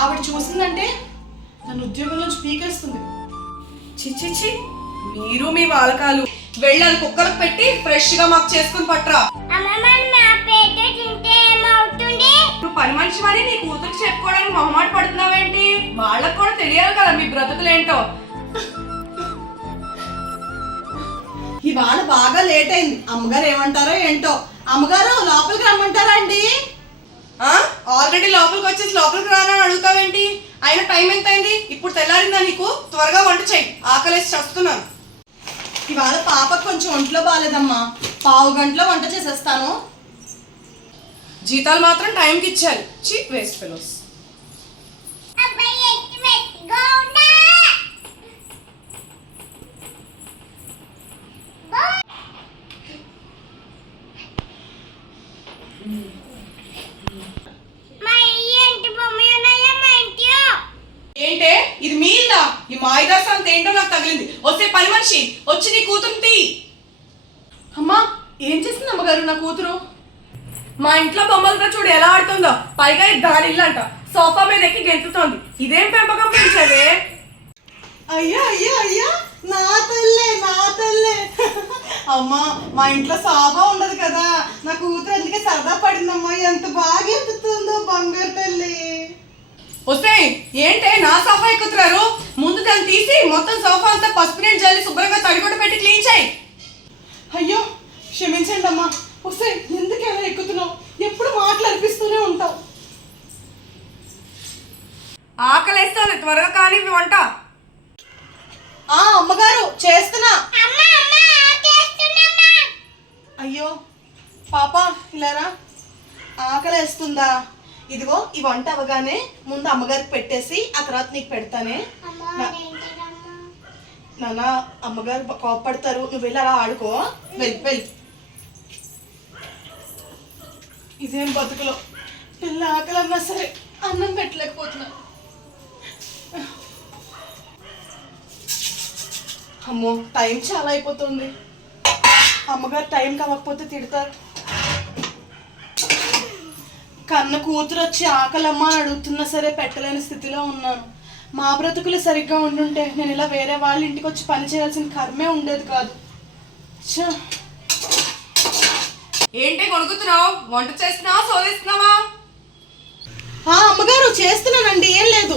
ఆవిడ చూసిందంటే నన్ను ఉద్యోగం నుంచి పీకేస్తుంది చిచ్చిచ్చి మీరు మీ వాలకాలు. వెళ్ళాలి కుక్కలకు పెట్టి ఫ్రెష్గా మాకు చేసుకుని పట్టరా. పని మనిషి అని నీ కూతురు చెప్పుకోవడానికి మొహమాట పడుతున్నావేంటి? వాళ్ళకు కూడా తెలియాలి కదా మీ బ్రతుకులేంటో. ఇవాళ బాగా లేట్ అయింది. అమ్మగారు ఏమంటారో ఏంటో. అమ్మగారు లోపలికి రమ్మంటారా అండి ఆల్రెడీ లోపలికి వచ్చేసి లోపలికి రానా అని అడుగుతావేంటి? అయినా టైం ఎంత అయింది ఇప్పుడు తెల్లారిందా నీకు? త్వరగా వంట చెయ్యి ఆకలేసి చస్తున్నాను. ఇవాళ పాపకు కొంచెం ఒంట్లో బాగాలేదమ్మా పావు గంటలో వంట చేసేస్తాను. జీతాలు మాత్రం టైంకి ఇచ్చారు. Cheap waste fellows. ఏంటే? ఇది మీ ఇల్లా ఈ మాయిదాస అంత ఏంటో నాకు తగిలింది. వస్తే పని మనిషి వచ్చి నీ కూతురు తీ. అమ్మా ఏం చేసింది అమ్మగారు నా కూతురు? మా ఇంట్లో బొమ్మలతో చూడు ఎలా ఆడుతుందో. పైగా ఇది దాని ఇల్లు అంట సోఫా మీద ఎక్కి గెంతుతోంది. ఇదేం పెంపకం పెంచదే అయ్యా అయ్యా అయ్యా నా తల్లే నా తల్లే. అమ్మా మా ఇంట్లో సాబా ఉండదు కదా. నా కూతురు అందుకే సరదా పడిందమ్మా. ఎంత బాగా ఎత్తుతుందో బంగారు తల్లి. వస్తే ఏంటే నా సోఫా ఎక్కుతున్నారు? ముందు దాన్ని తీసి మొత్తం సోఫా అంతా పసుపు నీళ్ళు జల్లి శుభ్రంగా తడిగొట్ట పెట్టి క్లీన్ చేయి అయ్యో క్షమించండి అమ్మా వస్తే ఎందుకు ఎలా ఎక్కుతున్నావు ఎప్పుడు మాటలు అనిపిస్తూనే ఉంటావు ఆకలేస్తుంది త్వరగా కానీ వంట ఆ అమ్మగారు చేస్తున్నా అమ్మ అమ్మ ఆకేస్తున్నమ్మా అయ్యో పాప ఇలారా ఆకలేస్తుందా? ఇదిగో ఈ వంట అవగానే ముందు అమ్మగారికి పెట్టేసి ఆ తర్వాత నీకు పెడతానే. నాన్న అమ్మగారు కోప్పడతారు. నువ్వు వెళ్ళి అలా ఆడుకో. వెళ్ళి వెళ్ళి. ఇదేం బతుకులో? పిల్ల ఆకలన్నా సరే అన్నం పెట్టలేకపోతున్నా. అమ్మో టైం చాలా అయిపోతుంది. అమ్మగారు టైం కావకపోతే తిడతారు. కన్న కూతురు వచ్చి ఆకలమ్మ అని అడుగుతున్నా సరే పెట్టలేని స్థితిలో ఉన్నాను. మా బ్రతుకులు సరిగ్గా ఉండుంటే నేను ఇలా వేరే వాళ్ళ ఇంటికి వచ్చి పని చేయాల్సిన కర్మే ఉండేది కాదు! ఏంటి కొడుకుతున్నావు? వంట చేస్తున్నావా? సోదిస్తున్నావా? అమ్మగారు చేస్తున్నానండి ఏం లేదు.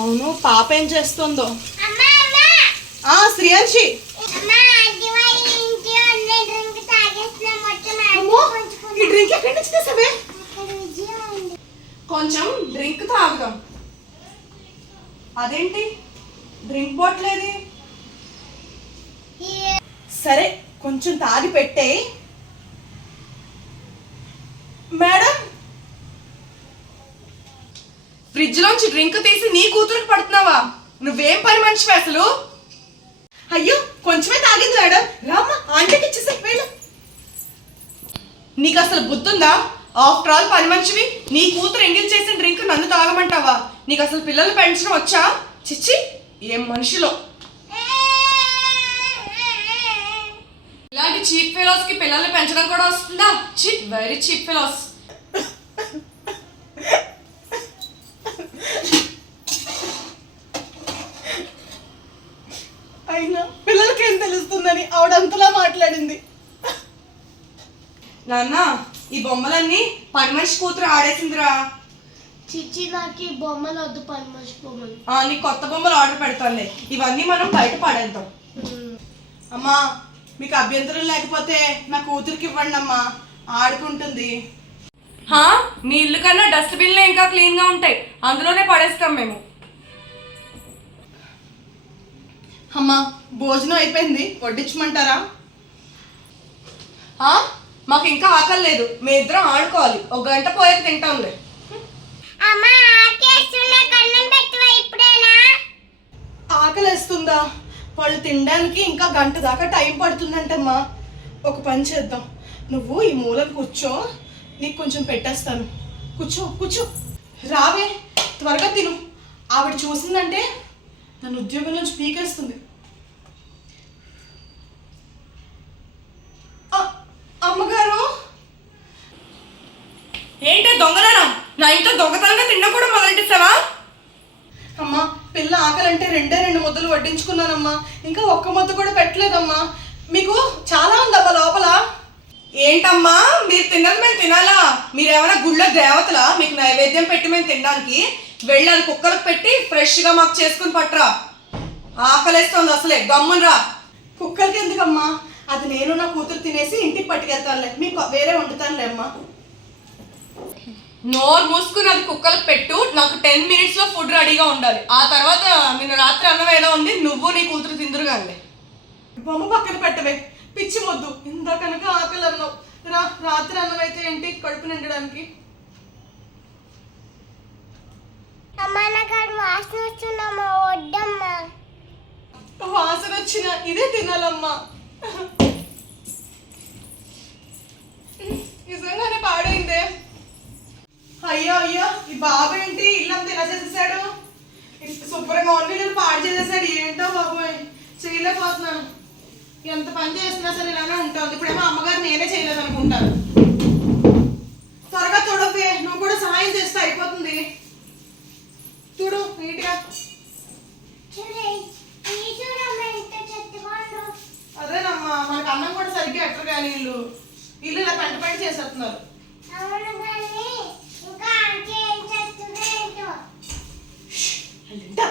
అవును పాప ఏం చేస్తుందో? ఆ శ్రీయాంశి. డ్రింక్ ఈ ఎక్కడి నుంచి తెసావే కొంచెం డ్రింక్ తాగుదాం. అదేంటి? డ్రింక్ బాటిల్ ఏది? సరే కొంచెం తాగి పెట్టే. మేడం? ఫ్రిడ్జ్ లోంచి డ్రింక్ తీసి నీ కూతురికి పడుతున్నావా? నువ్వేం పని మనిషి అసలు? అయ్యో కొంచెమే తాగింది మేడం. రామ్మా ఆంటీకి ఇచ్చేసే వేళ నీకు అసలు బుద్ధుందా ఆఫ్టర్ ఆల్ పని మనిషివి. నీ కూతురు ఎంగిల్ చేసిన డ్రింక్ నన్ను తాగమంటావా? నీకు అసలు పిల్లలు పెంచడం వచ్చా? చిచ్చి ఏం మనిషిలో? ఇలాంటి చీప్ ఫెలోస్కి పిల్లల్ని పెంచడం కూడా వస్తుందా? Cheap very cheap fellows. నాన్న ఈ బొమ్మలన్నీ పని మనిషి కూతురు ఆడేసిందిరా. చిచ్చి నాకు ఈ బొమ్మలు వద్దు పని మనిషి బొమ్మలు. ఆ, నీకు కొత్త బొమ్మలు ఆర్డర్ పెడతానులే. ఇవన్నీ మనం బయట పడేద్దాం. అమ్మా మీకు అభ్యంతరం లేకపోతే నా కూతురికి ఇవ్వండి అమ్మా. ఆడుకుంటుంది. హా మీ ఇల్లు కన్నా డస్ట్బిన్లే ఇంకా క్లీన్గా ఉంటాయి. అందులోనే పడేస్తాం మేము. అమ్మా భోజనం అయిపోయింది. వడ్డించమంటారా? ఆ, మాకు ఇంకా ఆకలి లేదు. మీ ఇద్దరం ఆడుకోవాలి. ఒక గంట పోయాక తింటాంలే. ఆకలేస్తుందా? వాళ్ళు తినడానికి ఇంకా గంట దాకా టైం పడుతుందంటమ్మా. ఒక పని చేద్దాం. నువ్వు ఈ మూలం కూర్చో. నీకు కొంచెం పెట్టేస్తాను. కూర్చో కూర్చో. రావే త్వరగా తిను. ఆవిడ చూసిందంటే నన్ను ఉద్యోగం నుంచి పీకేస్తుంది. దొంగదనం నా ఇంట్లో దొంగతనంగా తినడం కూడా మొదలెట్టిస్తావా అమ్మా పిల్ల ఆకలంటే రెండే రెండు ముద్దలు వడ్డించుకున్నానమ్మా. ఇంకా ఒక్క ముద్ద కూడా పెట్టలేదమ్మా. మీకు చాలా ఉందమ్మా లోపల. ఏంటమ్మా? మీరు తిన్నది మేము తినాలా? మీరేమైనా గుళ్ళో దేవతలా? మీకు నైవేద్యం పెట్టి మేము తినడానికి వెళ్ళి అది కుక్కలకు పెట్టి ఫ్రెష్గా మాకు చేసుకుని పట్టరా. ఆకలేస్తుంది అసలే. గమ్మునరా కుక్కలకి ఎందుకమ్మా? అది నేను నా కూతురు తినేసి ఇంటికి పట్టుకెళ్తానులే. మీకు వేరే వండుతానులే అమ్మా. నోరు మూసుకుని అది కుక్కలకు పెట్టు. నాకు టెన్ మినిట్స్లో ఫుడ్ రెడీగా ఉండాలి. ఆ తర్వాత నిన్న రాత్రి అన్నం ఏదో ఉంది నువ్వు నీ కూతురు తిందురు కానీ బొమ్మ పక్కన పెట్టవే. పిచ్చి మొద్దు. ఇందా కనుక ఆకలి అన్నావు రా రాత్రి అన్నం అయితే ఏంటి? కడుపు నిండడానికి. వాసన వచ్చిన ఇదే తినాలమ్మా. నిజంగానే పాడైందే. అయ్యో అయ్యో ఈ బాబు ఏంటి? ఇల్లంతా ఇలా చేసేసాడు. శుభ్రంగా ఉన్న ఇల్లు పాడు చేసేసాడు. ఏంటో బాబోయ్ చేయలేకపోతున్నాను. ఎంత పని చేసినా సరే ఇలానే ఉంటుంది. ఇప్పుడేమో అమ్మగారు నేనే చేయలేదు అనుకుంటాను త్వరగా చూడవే నువ్వు కూడా సహాయం చేస్తే అయిపోతుంది. చూడు నీట్గా అదేనమ్మా మనకు అన్నం కూడా సరిగ్గా ఎట్టరు కానీ ఇల్లు ఇల్లు ఇలా పెంట పెంట చేసేస్తున్నారు అవును కానీ ఇంకా ఆంటీ ఏం చేస్తుందో ఏంటో అల్లింటా.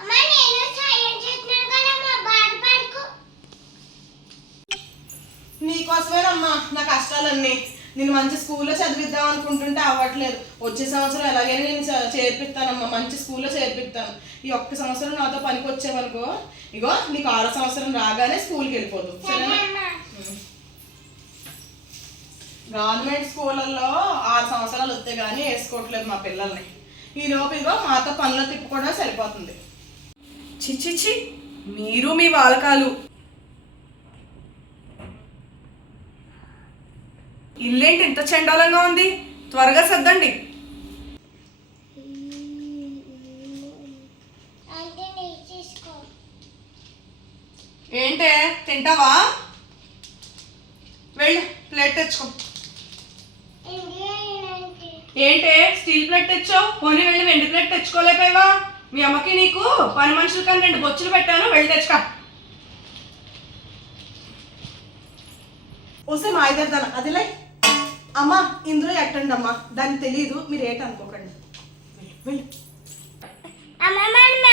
అమ్మ నేను సాయం చేస్తున్నాను కదమ్మా బాధపడకు నీకోసమేనమ్మా నా కష్టాలన్నీ. నేను మంచి స్కూల్లో చదివిద్దాం అనుకుంటుంటే అవ్వట్లేదు. వచ్చే సంవత్సరం ఎలాగైనా నేను చేర్పిస్తానమ్మా మంచి స్కూల్లో చేర్పిస్తాను. ఈ ఒక్క సంవత్సరం నాతో పనికి వచ్చేవనుకో ఇగో నీకు ఆరో సంవత్సరం రాగానే స్కూల్కి వెళ్ళిపోదు. గవర్నమెంట్ స్కూళ్ళల్లో ఆరు సంవత్సరాలు వస్తే కానీ వేసుకోవట్లేదు మా పిల్లల్ని. ఈ లోపు ఇగో మాతో పనులు తిప్పుకోవడం సరిపోతుంది. చిచ్చిచి మీరు మీ వాలకాలు. ఇల్లేంటి ఇంత చండాలంగా ఉంది? త్వరగా సర్దండి. ఏంటే? తింటావా? వెళ్ళు ప్లేట్ తెచ్చుకో. ఏంటి ఏంటి? ఏంటే? స్టీల్ ప్లేట్ తెచ్చావు? పోనీ వెళ్ళి వెండి ప్లేట్ తెచ్చుకోలేకపోయావా? మీ అమ్మకి నీకు పని మనుషులు కానీ రెండు బొచ్చులు పెట్టాను వెళ్ళి తెచ్చుకా. వస్తే మా ఇద్దరు దాని అదిలే అమ్మ ఇందులో ఎట్టండి అమ్మా. దానికి తెలియదు మీరు ఏంటి అనుకోకండి. వెళ్ళు, వెళ్ళు. అమ్మ మనం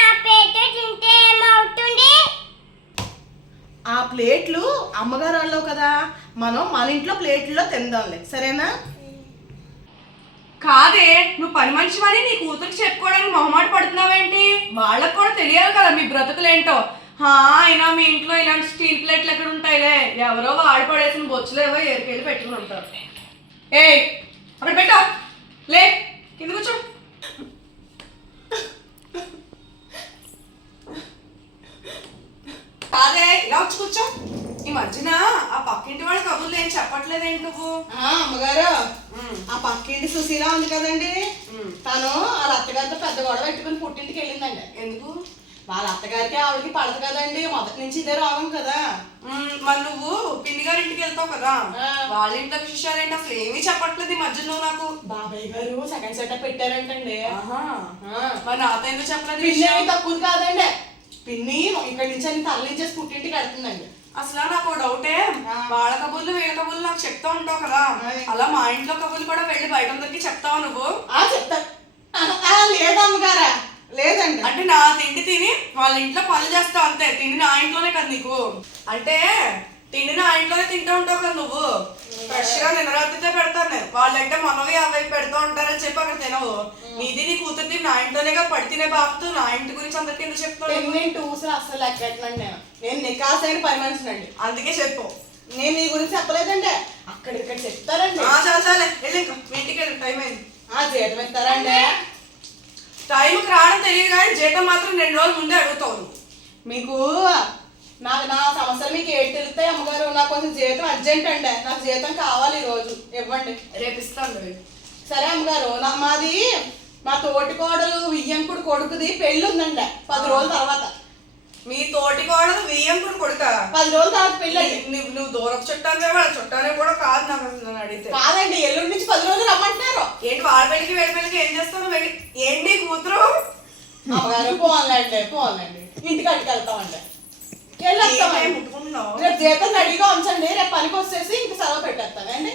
ఆ ప్లేట్లు అమ్మగారు వాళ్ళవు కదా. మనం మన ఇంట్లో ప్లేట్లో తిందాంలే. సరేనా? కాదే నువ్వు పని మనిషివని నీ కూతురికి చెప్పుకోవడానికి మొహమాట పడుతున్నావేంటి? వాళ్ళకు కూడా తెలియాలి కదా మీ బ్రతుకులేంటో. హా అయినా మీ ఇంట్లో ఇలాంటి స్టీల్ ప్లేట్లు ఎక్కడ ఉంటాయిలే? ఎవరో వాడి పడేసిన బొచ్చులేవో ఏరికెళ్ళి పెట్టుకుని ఉంటారు. ఏ అక్కడ పెట్టా. లే కింద కూర్చో. కాదే ఇలా వచ్చి కూర్చో. ఈ మధ్యన ఆ పక్కింటి వాళ్ళ కబుర్లు ఏం చెప్పట్లేదేంటి నువ్వు? అమ్మగారు. ఆ పక్కింటి సుశీల ఉంది కదండి. తను వాళ్ళ అత్తగారితో పెద్ద గొడవ పెట్టుకుని పుట్టింటికి వెళ్ళిందండి. ఎందుకు? వాళ్ళ అత్తగారికి ఆవిడకి పడదు కదండి. మొదటి నుంచి ఇదే రోగం కదా. మరి నువ్వు పిన్ని గారి ఇంటికి వెళ్తావు కదా. వాళ్ళ ఇంట్లో విశేషాలు ఏంటి అసలు ఏమీ చెప్పట్లేదు ఈ మధ్య నువ్వు నాకు. బాబాయ్ గారు సెకండ్ సెటప్ పెట్టారంటండి. మరి నాతో ఎందుకు చెప్పలేదు విషయం? ఏమీ తక్కువది కాదండి. పిన్ని ఇక్కడి నుంచి అన్ని తరలించేసి పుట్టింటికి వెళ్తుందండి. అసలు నాకు డౌటే. వాళ్ళ కబుర్లు వీళ్ళ కబుర్లు నాకు చెప్తా ఉంటావు కదా. అలా మా ఇంట్లో కబుర్లు కూడా వెళ్ళి బయట అందరికి చెప్తావా నువ్వు? చెప్తా. లేదమ్మగారా. లేదండి. అంటే నా తిండి తిని వాళ్ళ ఇంట్లో పనులు చేస్తా అంతే. తిండి నా ఇంట్లోనే కదా నీకు. అంటే తిండి నా ఇంట్లోనే తింటూ ఉంటావు కదా నువ్వు. ఫ్రెష్గా నిన్న రాత్రితే పెడతాను నేను. వాళ్ళంటే మనవి అవి పెడతా ఉంటారని చెప్పి అక్కడ తినవు. నీది నీ కూతుర్ది నా ఇంట్లోనే కదా పడి తినే బాబుతూ నా ఇంటి గురించి అందరికీ ఎందుకు చెప్తావు పెన్ని టూస్ అస్సలు లెక్కట్లండి నేను. నేను నికాసైన పని మనిషినండి అందుకే చెప్పు. నేను నీ గురించి చెప్పలేదండి. అక్కడ ఇక్కడ చెప్తారండి. ఆ, చాలు చాలే. వెళ్ళి ఇంకా మీ ఇంటికి వెళ్ళి టైం అయింది. ఆ జీతం ఇస్తారండి. టైంకి రావడం తెలియదు కానీ జీతం మాత్రం రెండు రోజులు ముందే అడుగుతావు నువ్వు. మీకు నాకు నా సమస్యలు మీకు ఏంటి తెలుస్తాయి అమ్మగారు. నాకు కొంచెం జీతం అర్జెంట్ అండి. నాకు జీతం కావాలి ఈ రోజు ఇవ్వండి. రేపు ఇస్తాను సరే అమ్మగారు. నా మాది మా తోటి కోడలు వియ్యంకుడు కొడుకుది పెళ్ళి ఉందండి. పది రోజుల తర్వాత. మీ తోటి కోడలు బియ్యం కూడా కొడతా పది రోజుల తర్వాత పెళ్ళండి నువ్వు నువ్వు దూరపు చుట్టానే వాళ్ళ చుట్టానే కూడా కాదు నాకు అడిగితే. కాదండి. ఎల్లుండి నుంచి పది రోజులు ఏంటి వాళ్ళ పెళ్ళికి వెళ్ళి పెళ్ళికి ఏం చేస్తాను వెళ్ళి ఏంటి కూతురు? అవగారు పోవాలండి పోవాలండి. ఇంటికి అట్టుకెళ్తామండి వెళ్ళొస్తామండి. ముట్టుకుంటున్నావు? రేపు జీతం రెడీగా ఉంచండి. రేపు పనికి వచ్చేసి ఇంక సెలవు పెట్టేస్తానండి.